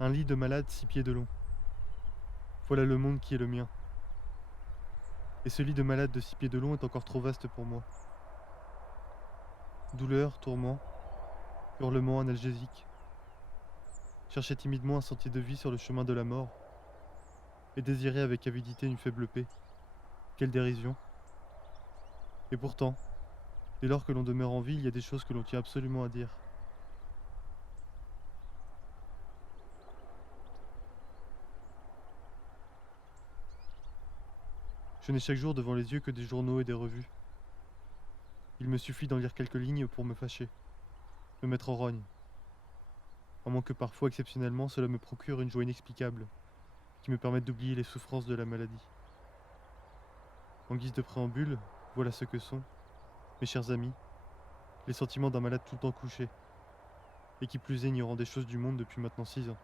Un lit de malade 6 pieds de long. Voilà le monde qui est le mien. Et ce lit de malade de 6 pieds de long est encore trop vaste pour moi. Douleur, tourment, hurlements analgésiques. Chercher timidement un sentier de vie sur le chemin de la mort. Et désirer avec avidité une faible paix. Quelle dérision. Et pourtant, dès lors que l'on demeure en vie, il y a des choses que l'on tient absolument à dire. Je n'ai chaque jour devant les yeux que des journaux et des revues. Il me suffit d'en lire quelques lignes pour me fâcher, me mettre en rogne. À moins que parfois, exceptionnellement, cela me procure une joie inexplicable, qui me permette d'oublier les souffrances de la maladie. En guise de préambule, voilà ce que sont, mes chers amis, les sentiments d'un malade tout le temps couché, et qui plus est ignorant des choses du monde depuis maintenant 6 ans.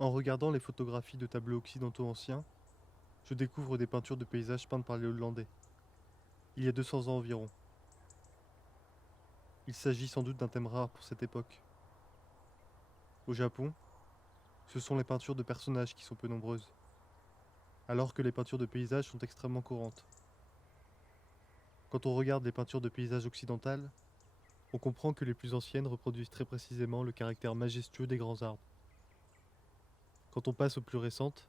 En regardant les photographies de tableaux occidentaux anciens, je découvre des peintures de paysages peintes par les Hollandais, il y a 200 ans environ. Il s'agit sans doute d'un thème rare pour cette époque. Au Japon, ce sont les peintures de personnages qui sont peu nombreuses, alors que les peintures de paysages sont extrêmement courantes. Quand on regarde les peintures de paysages occidentales, on comprend que les plus anciennes reproduisent très précisément le caractère majestueux des grands arbres. Quand on passe aux plus récentes,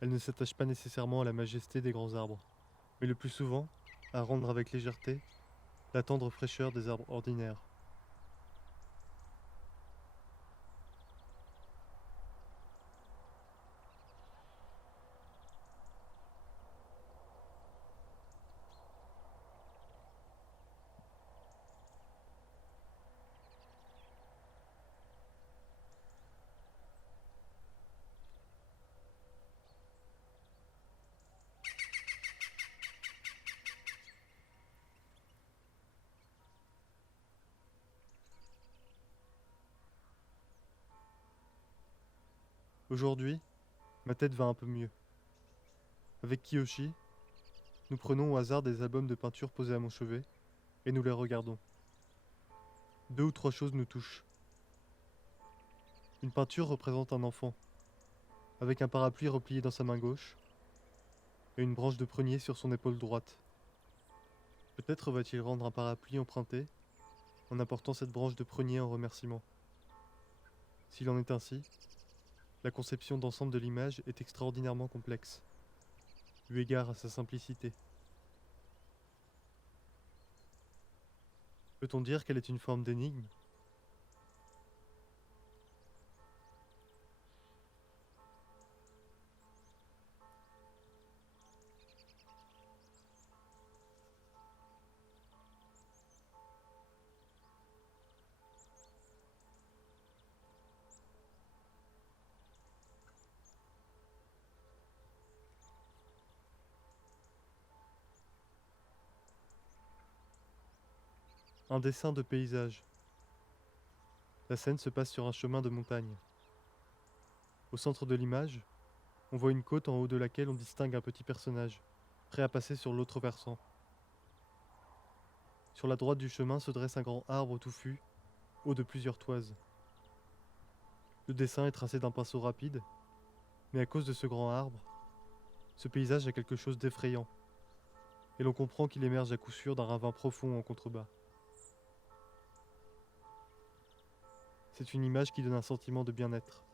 elles ne s'attachent pas nécessairement à la majesté des grands arbres, mais le plus souvent à rendre avec légèreté la tendre fraîcheur des arbres ordinaires. Aujourd'hui, ma tête va un peu mieux. Avec Kiyoshi, nous prenons au hasard des albums de peinture posés à mon chevet et nous les regardons. 2 ou 3 choses nous touchent. Une peinture représente un enfant, avec un parapluie replié dans sa main gauche et une branche de prunier sur son épaule droite. Peut-être va-t-il rendre un parapluie emprunté en apportant cette branche de prunier en remerciement. S'il en est ainsi, la conception d'ensemble de l'image est extraordinairement complexe. eu égard à sa simplicité. Peut-on dire qu'elle est une forme d'énigme? Un dessin de paysage. La scène se passe sur un chemin de montagne. Au centre de l'image, on voit une côte en haut de laquelle on distingue un petit personnage, prêt à passer sur l'autre versant. Sur la droite du chemin se dresse un grand arbre touffu, haut de plusieurs toises. Le dessin est tracé d'un pinceau rapide, mais à cause de ce grand arbre, ce paysage a quelque chose d'effrayant, et l'on comprend qu'il émerge à coup sûr d'un ravin profond en contrebas. C'est une image qui donne un sentiment de bien-être.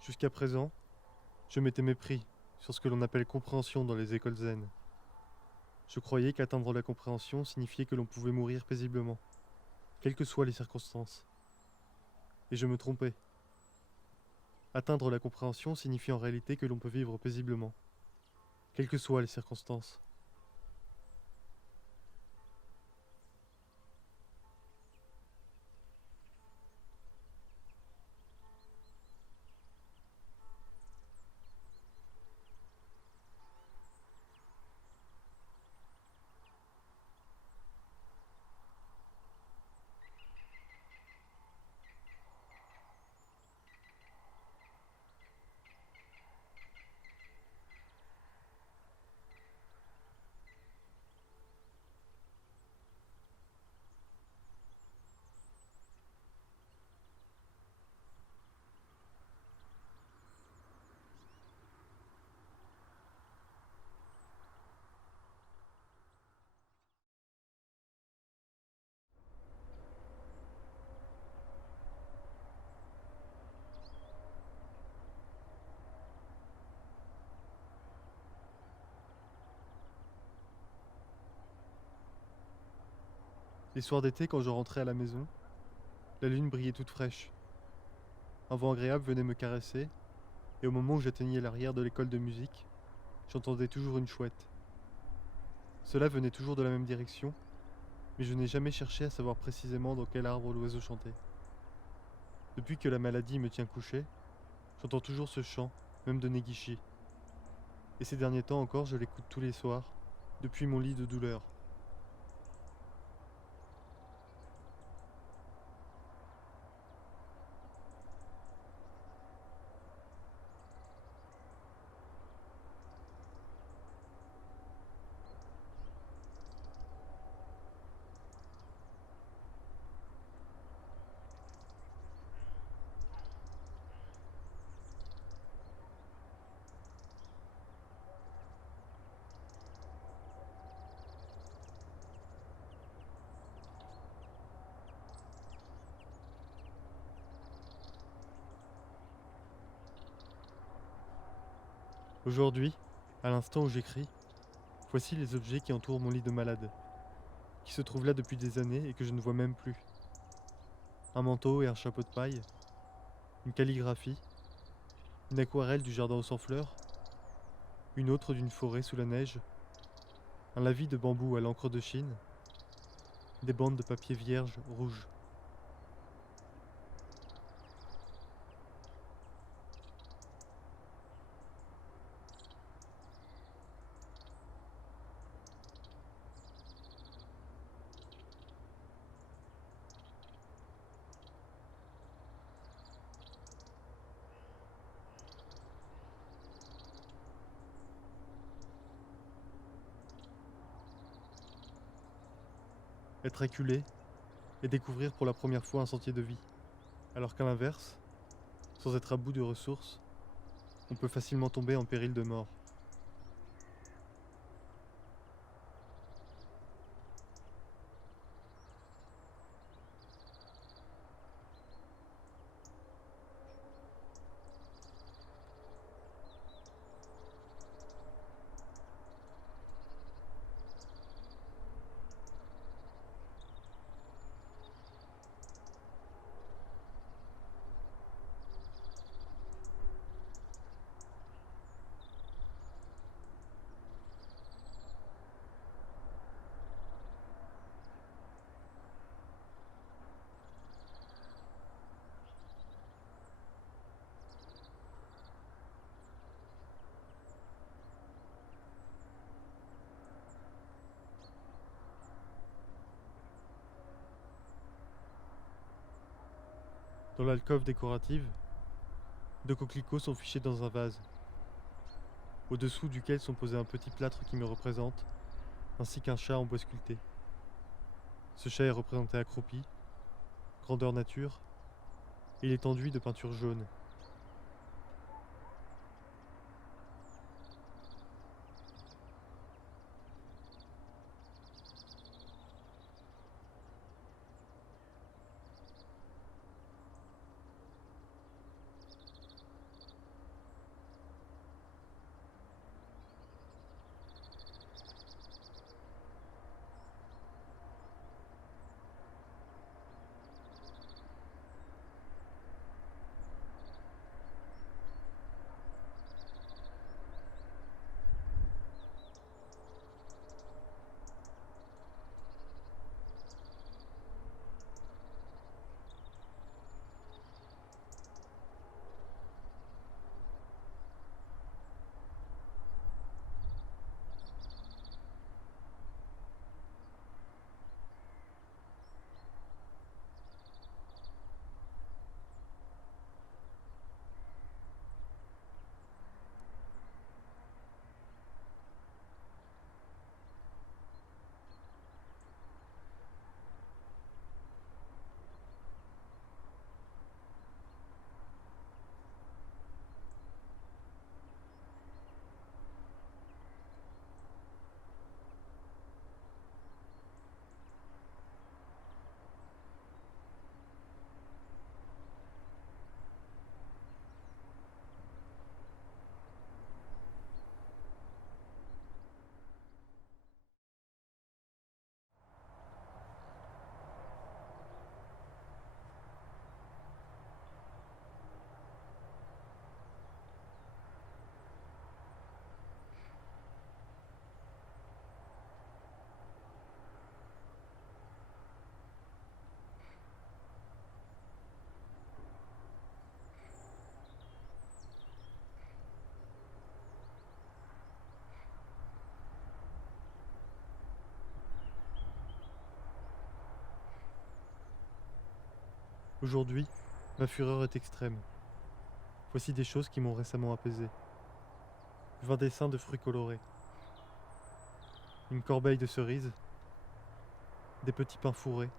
Jusqu'à présent, je m'étais mépris sur ce que l'on appelle compréhension dans les écoles zen. Je croyais qu'atteindre la compréhension signifiait que l'on pouvait mourir paisiblement, quelles que soient les circonstances. Et je me trompais. Atteindre la compréhension signifie en réalité que l'on peut vivre paisiblement, quelles que soient les circonstances. Les soirs d'été, quand je rentrais à la maison, la lune brillait toute fraîche. Un vent agréable venait me caresser, et au moment où j'atteignais l'arrière de l'école de musique, j'entendais toujours une chouette. Cela venait toujours de la même direction, mais je n'ai jamais cherché à savoir précisément dans quel arbre l'oiseau chantait. Depuis que la maladie me tient couché, j'entends toujours ce chant, même de Negishi. Et ces derniers temps encore, je l'écoute tous les soirs, depuis mon lit de douleur. Aujourd'hui, à l'instant où j'écris, voici les objets qui entourent mon lit de malade, qui se trouvent là depuis des années et que je ne vois même plus. Un manteau et un chapeau de paille, une calligraphie, une aquarelle du jardin aux 100 fleurs, une autre d'une forêt sous la neige, un lavis de bambou à l'encre de Chine, des bandes de papier vierge rouge. Être acculé et découvrir pour la première fois un sentier de vie, alors qu'à l'inverse, Sans être à bout de ressources, on peut facilement tomber en péril de mort. Dans l'alcôve décorative, 2 coquelicots sont fichés dans un vase, au-dessous duquel sont posés un petit plâtre qui me représente, ainsi qu'un chat en bois sculpté. Ce chat est représenté accroupi, grandeur nature, et il est enduit de peinture jaune. Aujourd'hui, ma fureur est extrême. Voici des choses qui m'ont récemment apaisé. 20 dessins de fruits colorés, une corbeille de cerises, des petits pains fourrés,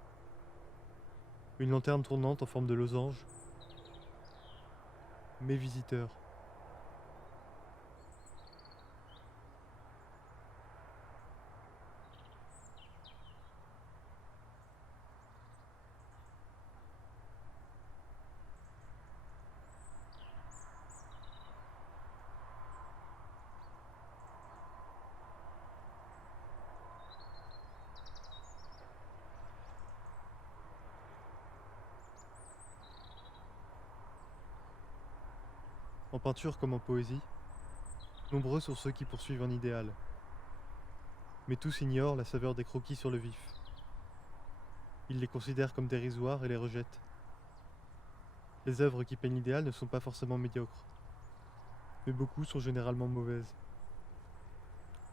une lanterne tournante en forme de losange, mes visiteurs. En peinture comme en poésie, nombreux sont ceux qui poursuivent un idéal. Mais tous ignorent la saveur des croquis sur le vif. Ils les considèrent comme dérisoires et les rejettent. Les œuvres qui peignent l'idéal ne sont pas forcément médiocres, mais beaucoup sont généralement mauvaises.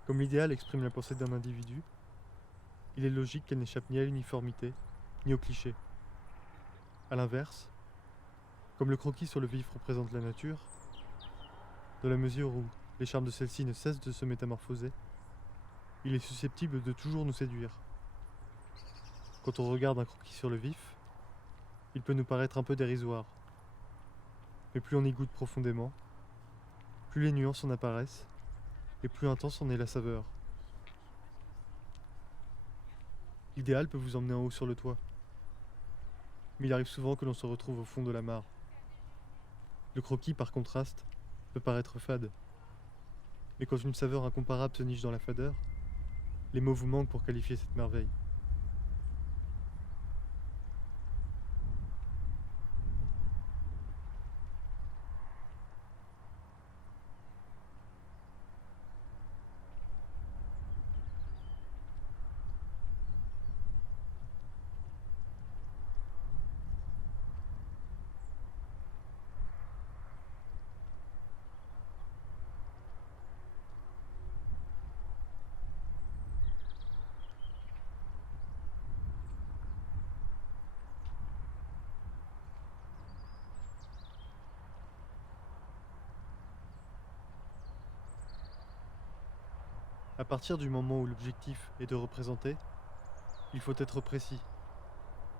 Comme l'idéal exprime la pensée d'un individu, il est logique qu'elle n'échappe ni à l'uniformité, ni au cliché. A l'inverse, comme le croquis sur le vif représente la nature, dans la mesure où les charmes de celle-ci ne cessent de se métamorphoser, il est susceptible de toujours nous séduire. Quand on regarde un croquis sur le vif, il peut nous paraître un peu dérisoire. Mais plus on y goûte profondément, plus les nuances en apparaissent, et plus intense en est la saveur. L'idéal peut vous emmener en haut sur le toit, mais il arrive souvent que l'on se retrouve au fond de la mare. Le croquis, par contraste, peut paraître fade, mais quand une saveur incomparable se niche dans la fadeur, les mots vous manquent pour qualifier cette merveille. À partir du moment où l'objectif est de représenter, il faut être précis,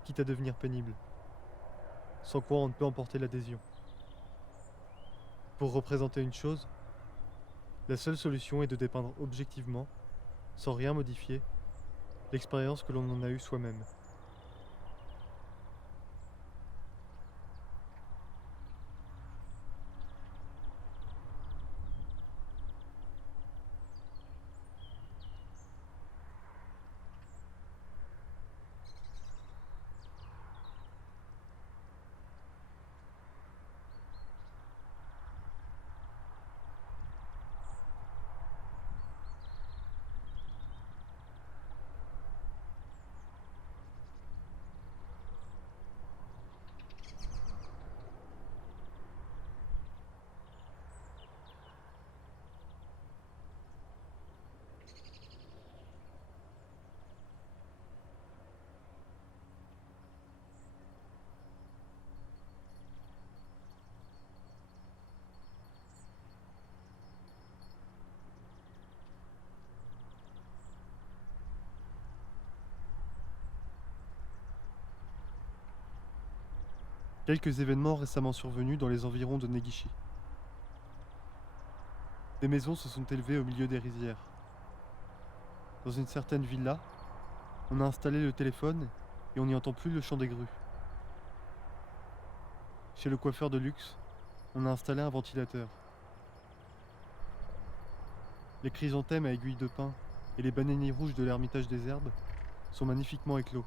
quitte à devenir pénible, sans quoi on ne peut emporter l'adhésion. Pour représenter une chose, la seule solution est de dépeindre objectivement, sans rien modifier, l'expérience que l'on en a eue soi-même. Quelques événements récemment survenus dans les environs de Negishi. Des maisons se sont élevées au milieu des rizières. Dans une certaine villa, on a installé le téléphone et on n'y entend plus le chant des grues. Chez le coiffeur de luxe, on a installé un ventilateur. Les chrysanthèmes à aiguilles de pin et les bananiers rouges de l'ermitage des herbes sont magnifiquement éclos.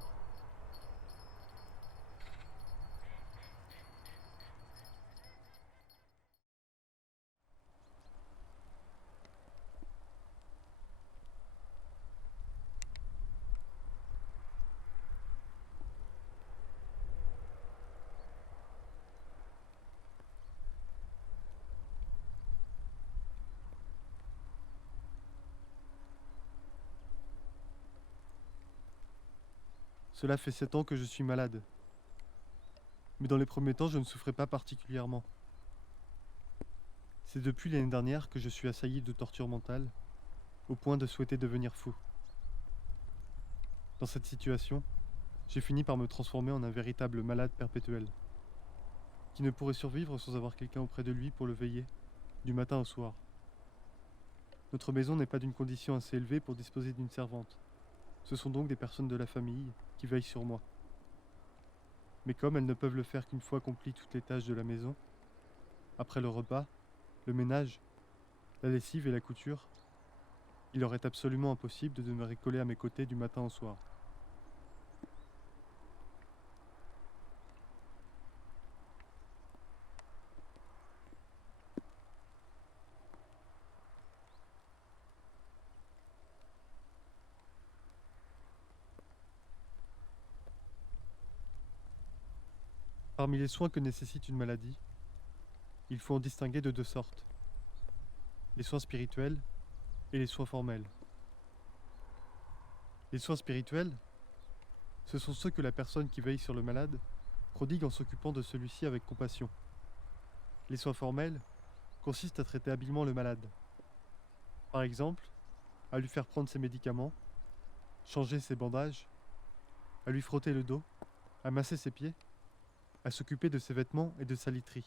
Cela fait 7 ans que je suis malade. Mais dans les premiers temps, je ne souffrais pas particulièrement. C'est depuis l'année dernière que je suis assailli de torture mentale, au point de souhaiter devenir fou. Dans cette situation, j'ai fini par me transformer en un véritable malade perpétuel, qui ne pourrait survivre sans avoir quelqu'un auprès de lui pour le veiller, du matin au soir. Notre maison n'est pas d'une condition assez élevée pour disposer d'une servante. Ce sont donc des personnes de la famille qui veillent sur moi. Mais comme elles ne peuvent le faire qu'une fois accomplies toutes les tâches de la maison, après le repas, le ménage, la lessive et la couture, il leur est absolument impossible de demeurer collé à mes côtés du matin au soir. Parmi les soins que nécessite une maladie, il faut en distinguer de deux sortes, les soins spirituels et les soins formels. Les soins spirituels, ce sont ceux que la personne qui veille sur le malade prodigue en s'occupant de celui-ci avec compassion. Les soins formels consistent à traiter habilement le malade. Par exemple, à lui faire prendre ses médicaments, changer ses bandages, à lui frotter le dos, à masser ses pieds, à s'occuper de ses vêtements et de sa literie.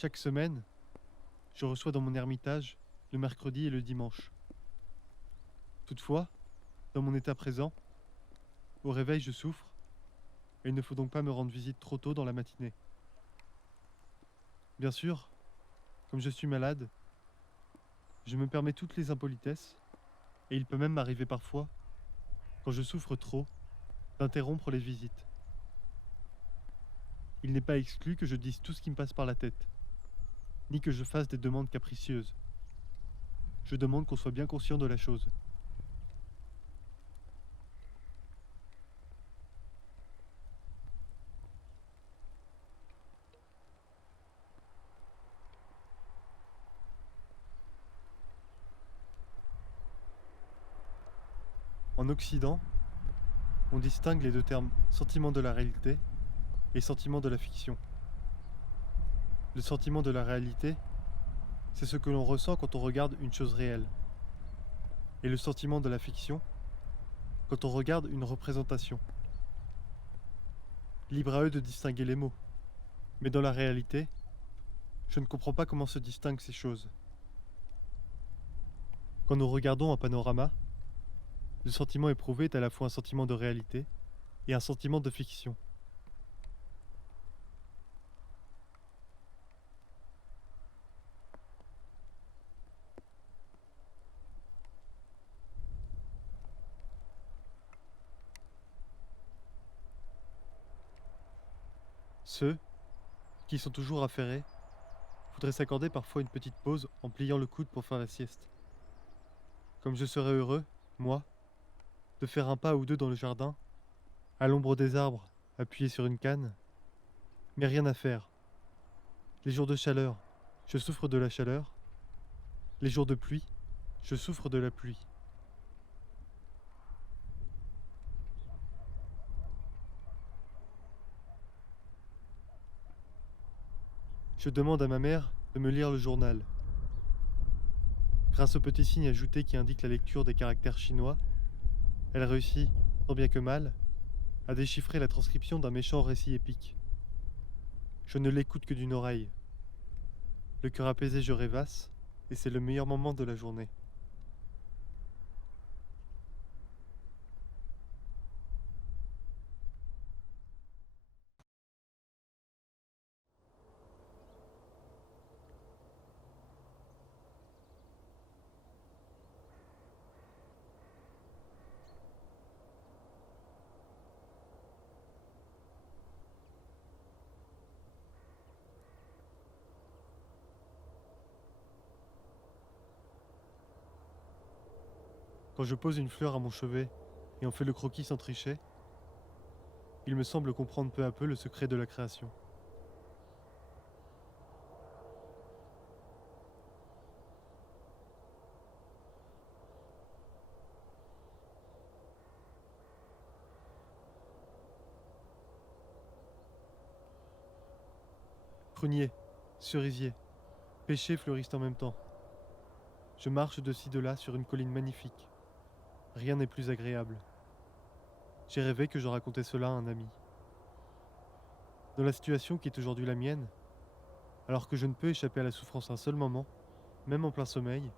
Chaque semaine, je reçois dans mon ermitage le mercredi et le dimanche. Toutefois, dans mon état présent, au réveil je souffre, et il ne faut donc pas me rendre visite trop tôt dans la matinée. Bien sûr, comme je suis malade, je me permets toutes les impolitesses, et il peut même m'arriver parfois, quand je souffre trop, d'interrompre les visites. Il n'est pas exclu que je dise tout ce qui me passe par la tête, ni que je fasse des demandes capricieuses. Je demande qu'on soit bien conscient de la chose. En Occident, on distingue les deux termes sentiment de la réalité et sentiment de la fiction. Le sentiment de la réalité, c'est ce que l'on ressent quand on regarde une chose réelle. Et le sentiment de la fiction, quand on regarde une représentation. Libre à eux de distinguer les mots. Mais dans la réalité, je ne comprends pas comment se distinguent ces choses. Quand nous regardons un panorama, le sentiment éprouvé est à la fois un sentiment de réalité et un sentiment de fiction. Ceux qui sont toujours affairés voudraient s'accorder parfois une petite pause en pliant le coude pour faire la sieste. Comme je serais heureux, moi, de faire un pas ou deux dans le jardin, à l'ombre des arbres, appuyé sur une canne, mais rien à faire. Les jours de chaleur, je souffre de la chaleur. Les jours de pluie, je souffre de la pluie. Je demande à ma mère de me lire le journal. Grâce au petit signe ajouté qui indique la lecture des caractères chinois, elle réussit, tant bien que mal, à déchiffrer la transcription d'un méchant récit épique. Je ne l'écoute que d'une oreille. Le cœur apaisé, je rêvasse, et c'est le meilleur moment de la journée. Quand je pose une fleur à mon chevet et en fais le croquis sans tricher, il me semble comprendre peu à peu le secret de la création. Pruniers, cerisiers, pêchers fleurissent en même temps. Je marche de ci de là sur une colline magnifique. Rien n'est plus agréable. J'ai rêvé que je racontais cela à un ami. Dans la situation qui est aujourd'hui la mienne, alors que je ne peux échapper à la souffrance un seul moment, même en plein sommeil,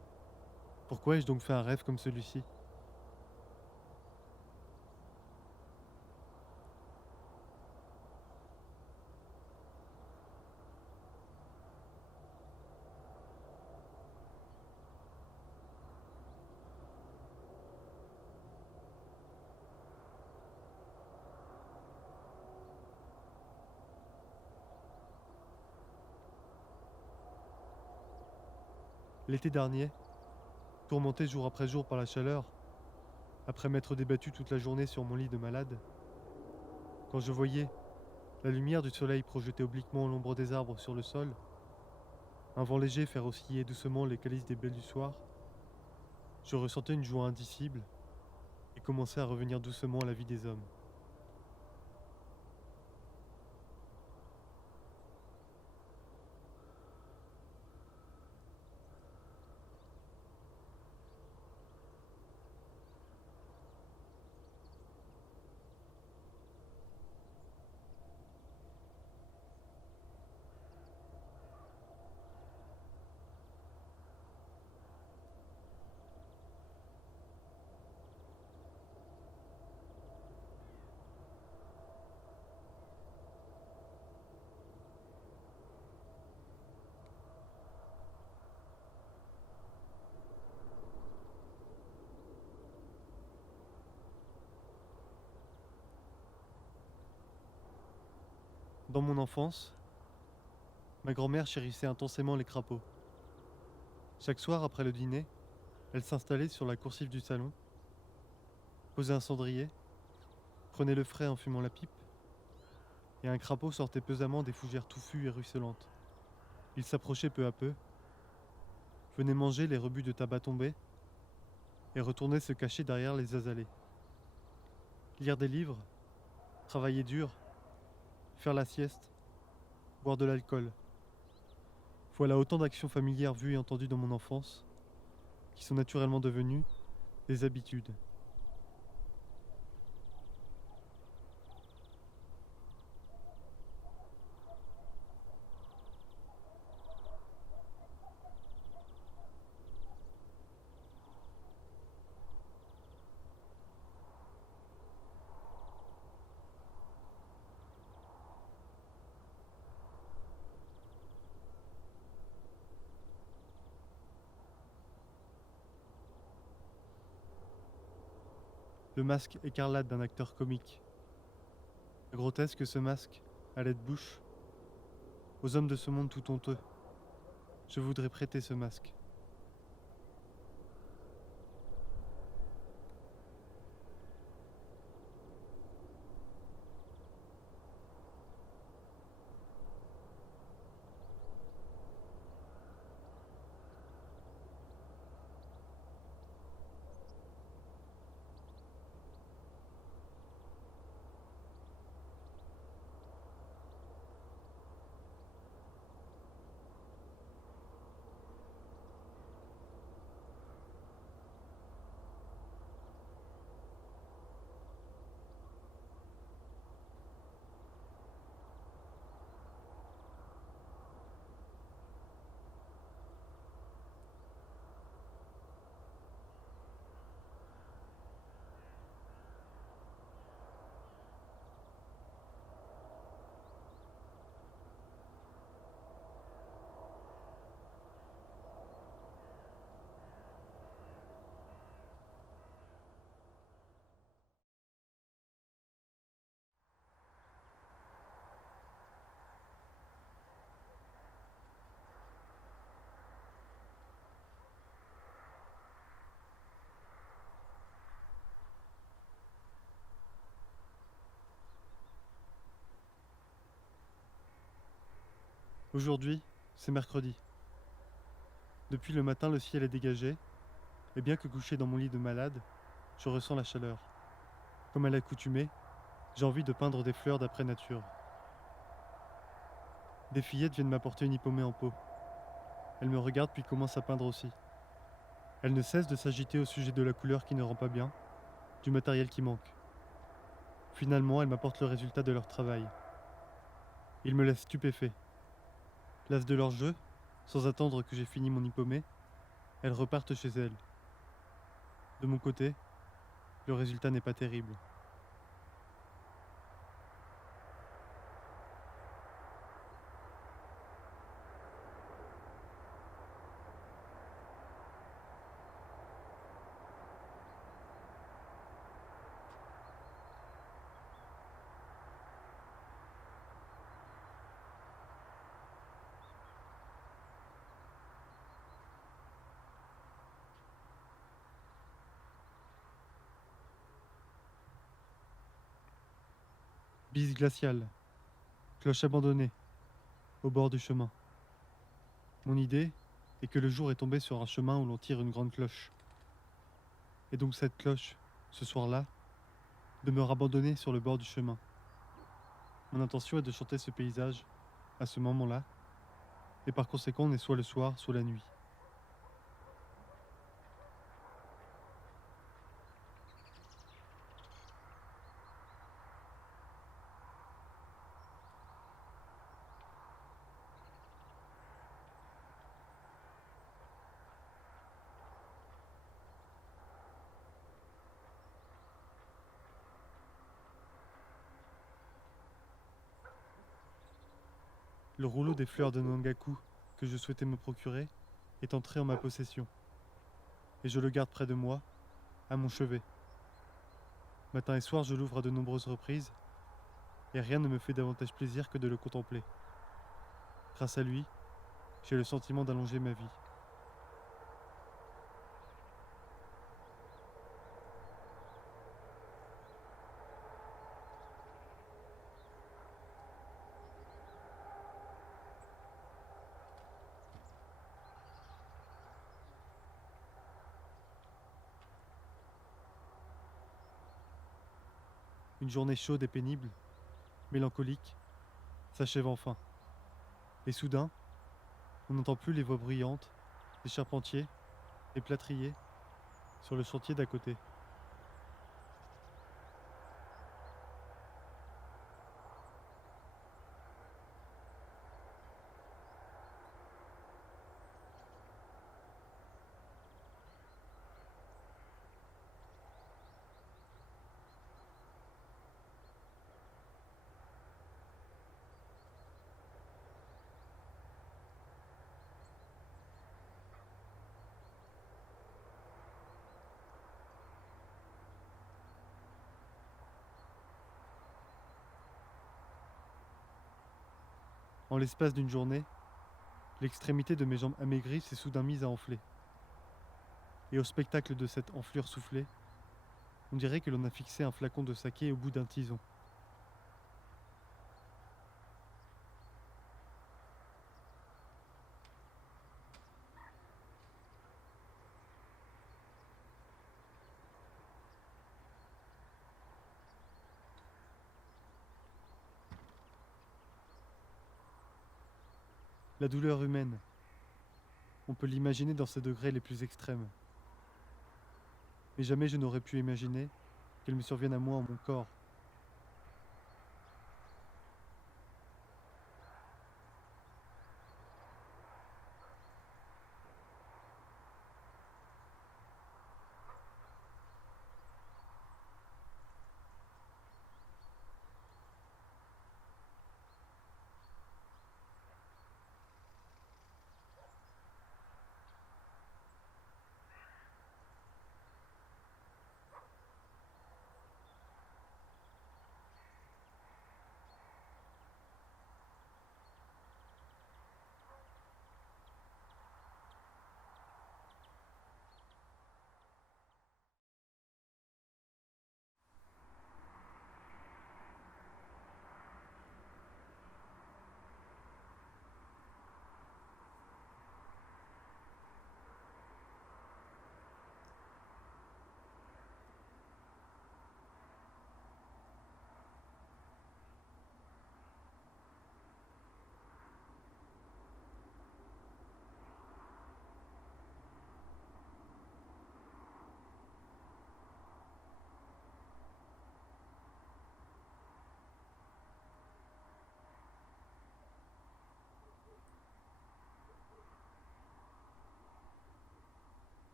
pourquoi ai-je donc fait un rêve comme celui-ci? L'été dernier, tourmenté jour après jour par la chaleur, après m'être débattu toute la journée sur mon lit de malade, quand je voyais la lumière du soleil projetée obliquement à l'ombre des arbres sur le sol, un vent léger faire osciller doucement les calices des belles du soir, je ressentais une joie indicible et commençais à revenir doucement à la vie des hommes. Dans mon enfance, ma grand-mère chérissait intensément les crapauds. Chaque soir après le dîner, elle s'installait sur la coursive du salon, posait un cendrier, prenait le frais en fumant la pipe, et un crapaud sortait pesamment des fougères touffues et ruisselantes. Il s'approchait peu à peu, venait manger les rebuts de tabac tombés, et retournait se cacher derrière les azalées. Lire des livres, travailler dur, faire la sieste, boire de l'alcool. Voilà autant d'actions familières vues et entendues dans mon enfance, qui sont naturellement devenues des habitudes. Le masque écarlate d'un acteur comique. Grotesque ce masque, à l'aide bouche, aux hommes de ce monde tout honteux. Je voudrais prêter ce masque. Aujourd'hui, c'est mercredi. Depuis le matin, le ciel est dégagé, et bien que couché dans mon lit de malade, je ressens la chaleur. Comme à l'accoutumée, j'ai envie de peindre des fleurs d'après nature. Des fillettes viennent m'apporter une hippomée en pot. Elles me regardent puis commencent à peindre aussi. Elles ne cessent de s'agiter au sujet de la couleur qui ne rend pas bien, du matériel qui manque. Finalement, elles m'apportent le résultat de leur travail. Ils me laissent stupéfait. Las de leur jeu, sans attendre que j'ai fini mon hippomée, elles repartent chez elles. De mon côté, le résultat n'est pas terrible. Bise glaciale, cloche abandonnée, au bord du chemin. Mon idée est que le jour est tombé sur un chemin où l'on tire une grande cloche. Et donc cette cloche, ce soir-là, demeure abandonnée sur le bord du chemin. Mon intention est de chanter ce paysage, à ce moment-là, et par conséquent on est soit le soir, soit la nuit. Le rouleau des fleurs de Nangaku que je souhaitais me procurer est entré en ma possession, et je le garde près de moi, à mon chevet. Matin et soir je l'ouvre à de nombreuses reprises, et rien ne me fait davantage plaisir que de le contempler. Grâce à lui, j'ai le sentiment d'allonger ma vie. Une journée chaude et pénible, mélancolique, s'achève enfin. Et soudain, on n'entend plus les voix bruyantes des charpentiers et plâtriers sur le chantier d'à côté. En l'espace d'une journée, l'extrémité de mes jambes amaigries s'est soudain mise à enfler. Et au spectacle de cette enflure soufflée, on dirait que l'on a fixé un flacon de saké au bout d'un tison. La douleur humaine, on peut l'imaginer dans ses degrés les plus extrêmes. Mais jamais je n'aurais pu imaginer qu'elle me survienne à moi en mon corps.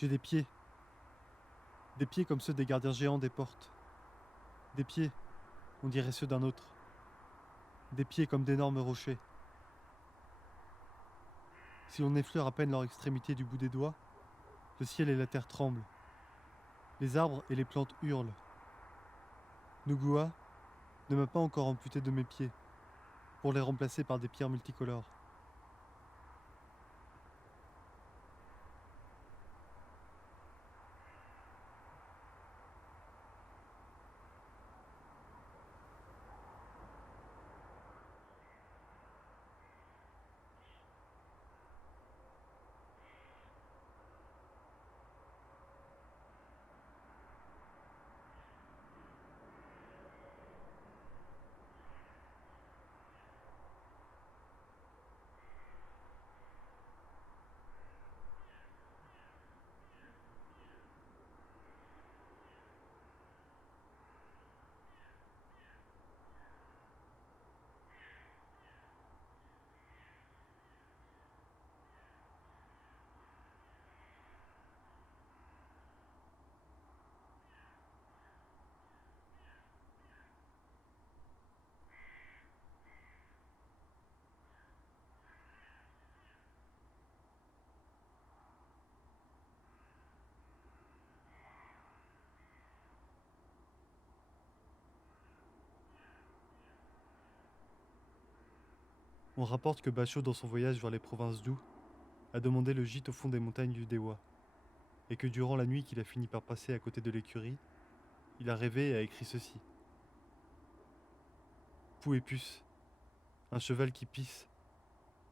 J'ai des pieds comme ceux des gardiens géants des portes. Des pieds, on dirait ceux d'un autre. Des pieds comme d'énormes rochers. Si l'on effleure à peine leur extrémité du bout des doigts, le ciel et la terre tremblent. Les arbres et les plantes hurlent. Nugua ne m'a pas encore amputé de mes pieds, pour les remplacer par des pierres multicolores. On rapporte que Bachot, dans son voyage vers les provinces d'Où, a demandé le gîte au fond des montagnes du Dewa, et que durant la nuit qu'il a fini par passer à côté de l'écurie, il a rêvé et a écrit ceci. Pou et puce, un cheval qui pisse,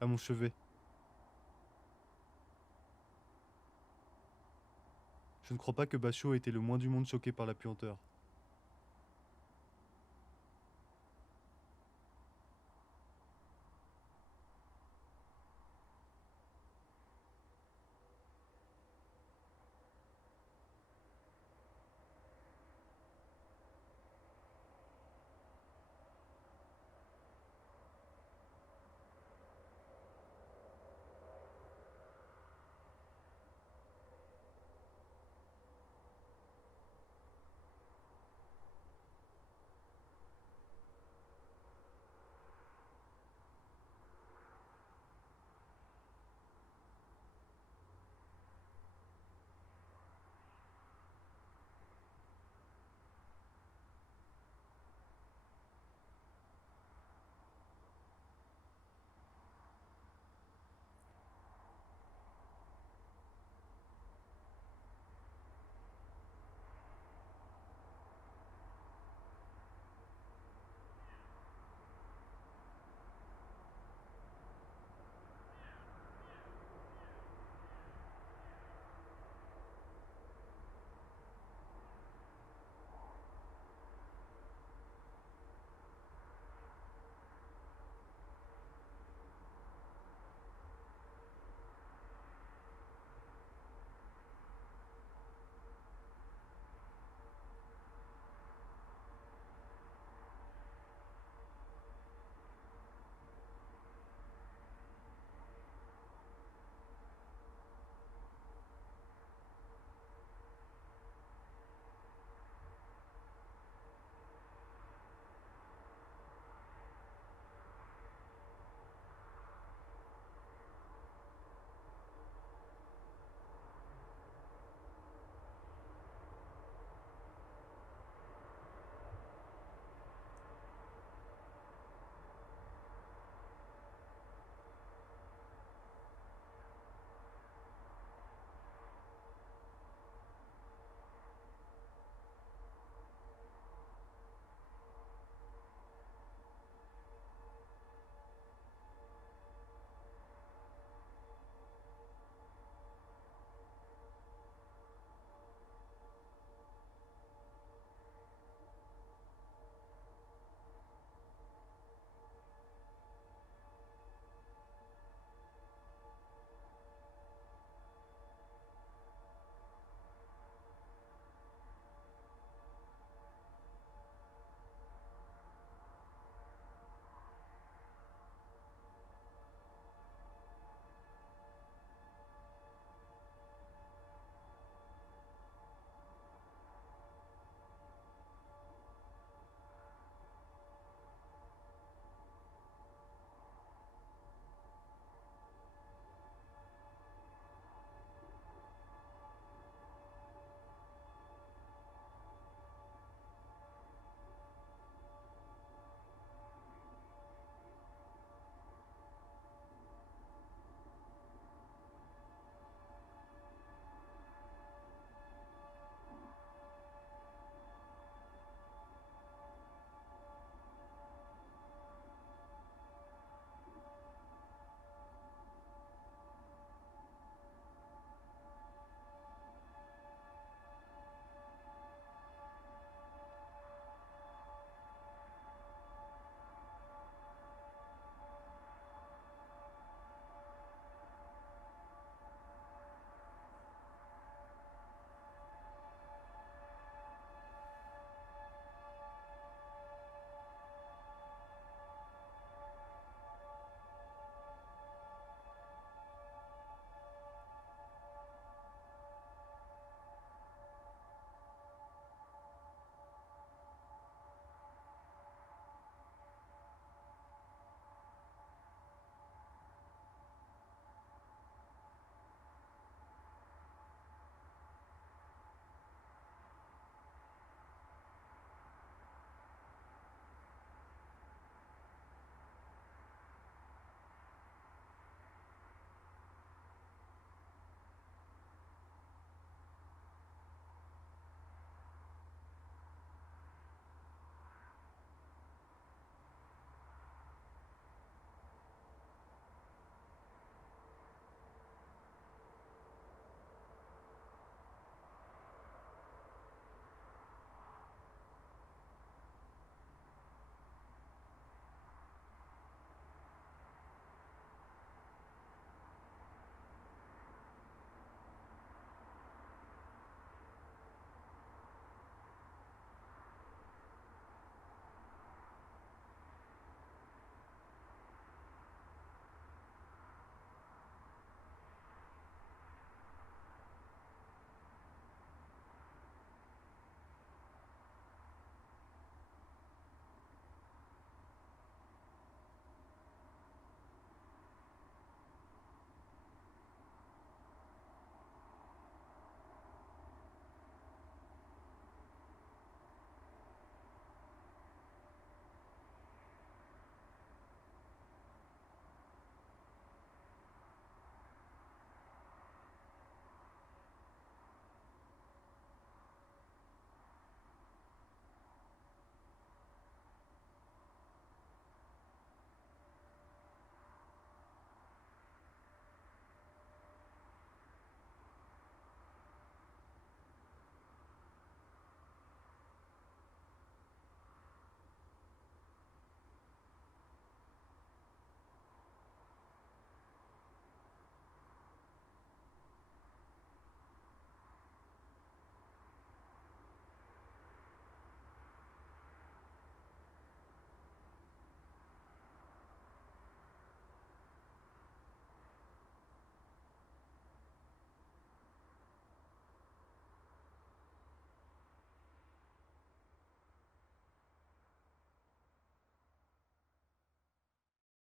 à mon chevet. Je ne crois pas que Bachot ait été le moins du monde choqué par la puanteur.